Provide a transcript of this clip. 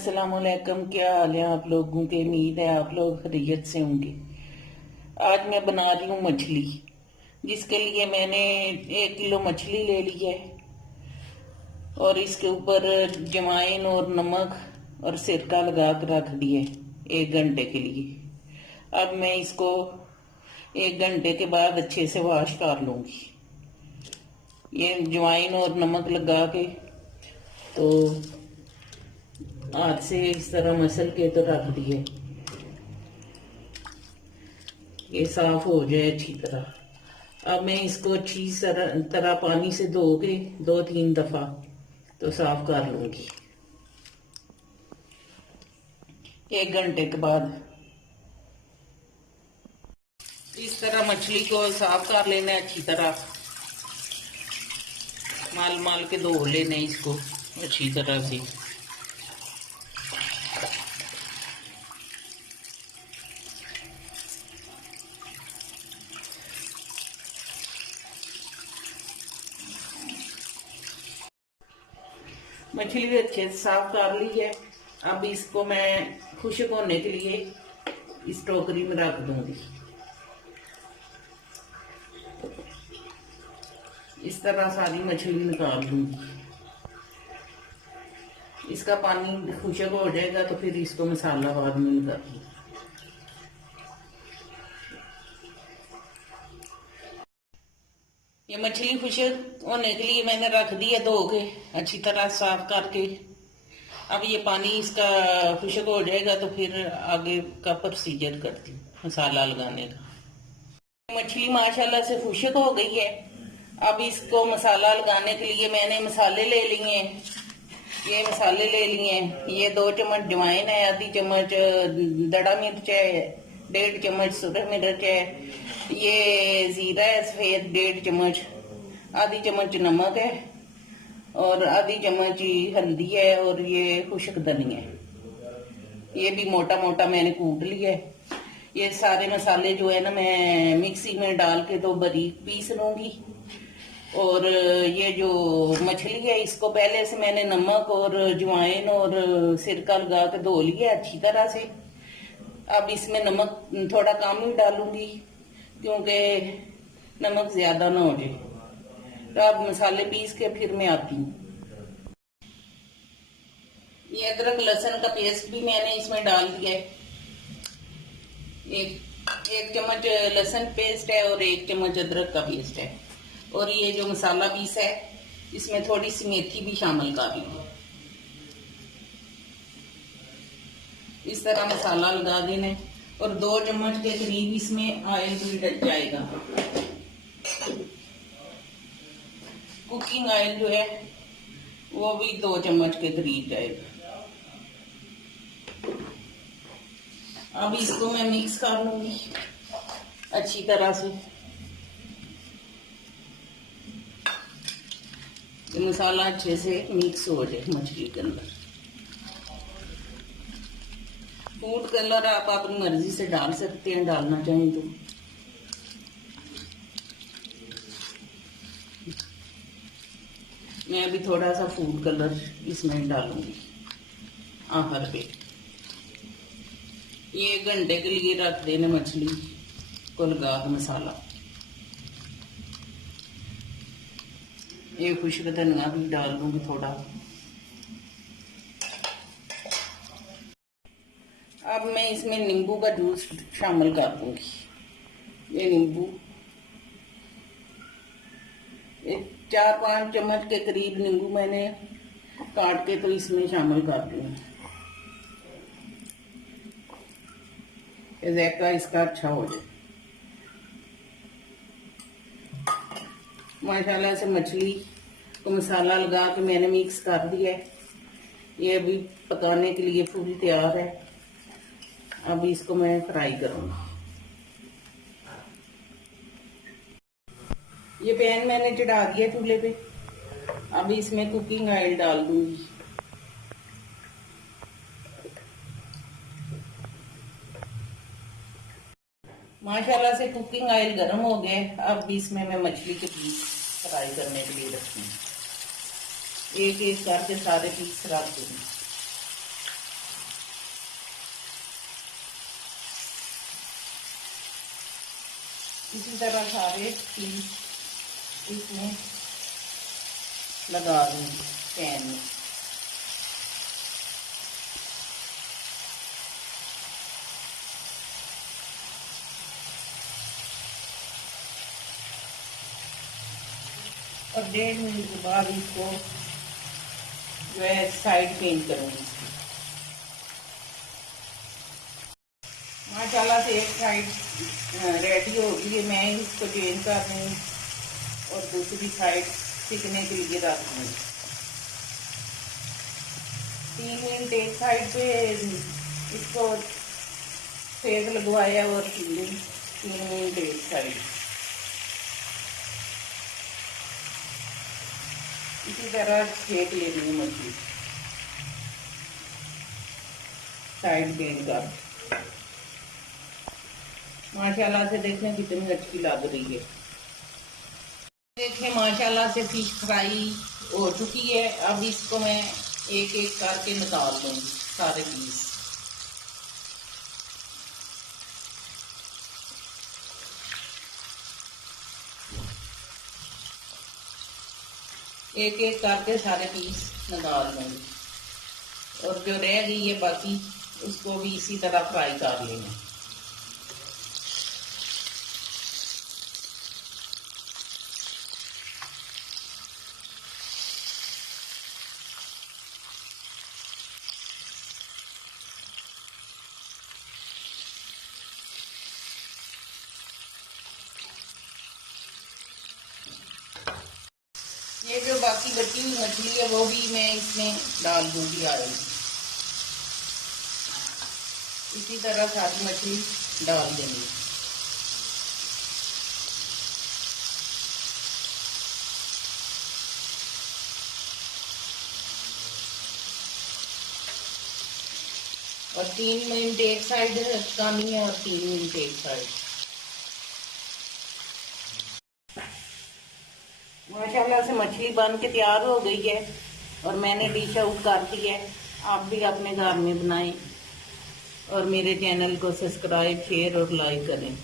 अस्सलाम वालेकुम। क्या हाल है आप लोगों के? उम्मीद है आप लोग खैरियत से होंगे। आज मैं बना रही हूँ मछली, जिसके लिए मैंने 1 किलो मछली ले ली है और इसके ऊपर जमाइन और नमक और सिरका लगा कर रख दिए 1 घंटे के लिए। अब मैं इसको 1 घंटे के बाद अच्छे से वॉश कर लूंगी। ये जमाइन और नमक लगा के तो हाथ से इस तरह मसल के तो रख दिए, ये साफ हो जाए अच्छी तरह। अब मैं इसको अच्छी तरह पानी से धो के 2-3 दफा तो साफ कर लूंगी 1 घंटे के बाद। इस तरह मछली को साफ कर लेना है अच्छी तरह, माल माल के धो लेना है इसको अच्छी तरह से। मछली भी अच्छे से साफ कर ली है। अब इसको मैं खुश्क होने के लिए इस टोकरी में रख दूंगी। इस तरह सारी मछली निकाल दूंगी। इसका पानी खुश्क हो जाएगा तो फिर इसको मसाला बाद में निकालूंगी। ये मछली खुश्क होने के लिए मैंने रख दी है धो के अच्छी तरह साफ करके। अब ये पानी इसका खुश्क हो जाएगा तो फिर आगे का प्रोसीजर करती हूँ मसाला लगाने का। मछली माशाल्लाह से खुश्क हो गई है। अब इसको मसाला लगाने के लिए मैंने मसाले ले लिए हैं। ये मसाले ले लिए हैं, ये 2 चम्मच जवाइन है, आधी चम्मच दड़ा मिर्च है, 1.5 चम्मच सूरज मिर्च है, ये जीरा है सफेद 1.5 चम्मच, आधी चम्मच नमक है और आधी चम्मच हल्दी है और ये खुश्क धनिया है। ये भी मोटा मोटा मैंने कूट लिया है। ये सारे मसाले जो है ना मैं मिक्सी में डाल के तो बारीक पीस लूंगी। और ये जो मछली है इसको पहले से मैंने नमक और अजवाइन और सिरका लगा के धो लिया अच्छी तरह से। अब इसमें नमक थोड़ा कम ही डालूंगी क्योंकि नमक ज्यादा ना हो जाए। तो अब मसाले पीस के फिर मैं आती हूँ। ये अदरक लहसुन का पेस्ट भी मैंने इसमें डाल दिया है। एक चम्मच लहसुन पेस्ट है और 1 चम्मच अदरक का पेस्ट है। और ये जो मसाला पीस है इसमें थोड़ी सी मेथी भी शामिल कर ली। इस तरह मसाला लगा देना है और 2 चम्मच के करीब इसमें ऑयल भी डल जाएगा। कुकिंग ऑयल जो है वो भी 2 चम्मच के करीब जाएगा। अब इसको मैं मिक्स कर लूंगी अच्छी तरह से। ये मसाला अच्छे से मिक्स हो जाए मछली के अंदर। फूड कलर आप अपनी मर्जी से डाल सकते हैं, डालना चाहें तो। मैं अभी थोड़ा सा फूड कलर इसमें डालूंगी आखिर पे। ये 1 घंटे के लिए रख देने मछली को लगा के मसाला। ये खुश्क धनिया भी डाल दूंगी थोड़ा। अब मैं इसमें नींबू का जूस शामिल कर दूंगी। ये नींबू 4-5 चम्मच के करीब नींबू मैंने काट के तो इसमें शामिल कर दूंगी। जायका इसका अच्छा हो जाए। माशाल्लाह से मछली को मसाला लगा के मैंने मिक्स कर दिया है। ये अभी पकाने के लिए फुल तैयार है। अब इसको मैं फ्राई करूंगी। ये पैन मैंने चढ़ा दिया चूल्हे पे। अब इसमें कुकिंग ऑयल डाल दूंगी। माशाल्लाह से कुकिंग ऑयल गर्म हो गए। अब इसमें मैं मछली के पीस फ्राई करने के लिए रखूंगी। एक एक करके सारे पीस रख दूंगी। इसी तरह सारे पीस इसमें लगा दूंगी पैन में। और 1.5 मिनट के बाद इसको जो है साइड पेंट करूंगी इसकी। माशाल्लाह से एक साइड रेडी हो गई है, मैं इसको चेंज कर रही हूँ और दूसरी साइड सीखने के लिए रख दूँगी। 3 मिनट एक साइड पे इसको सेक लगवाया और 3 मिनट एक साइड। इसी तरह सेक लेनी है मछली साइड पेंट कर। माशाल्लाह से देखें कितनी अच्छी लग रही है। देखें माशाल्लाह से फिश फ्राई हो चुकी है। अब इसको मैं एक एक करके निकाल दूंगी सारे पीस। एक एक करके सारे पीस निकाल दूंगी और जो रह गई है बाकी उसको भी इसी तरह फ्राई कर लेंगे। ये जो बाकी बची हुई मछली है वो भी मैं इसमें डाल दूंगी ऑयल। इसी तरह सारी मछली डाल देंगे। और 3 मिनट एक साइड पकानी है और 3 मिनट एक साइड। माशाल्लाह से मछली बन के तैयार हो गई है और मैंने डिश आउट कर दी है। आप भी अपने घर में बनाएं और मेरे चैनल को सब्सक्राइब, शेयर और लाइक करें।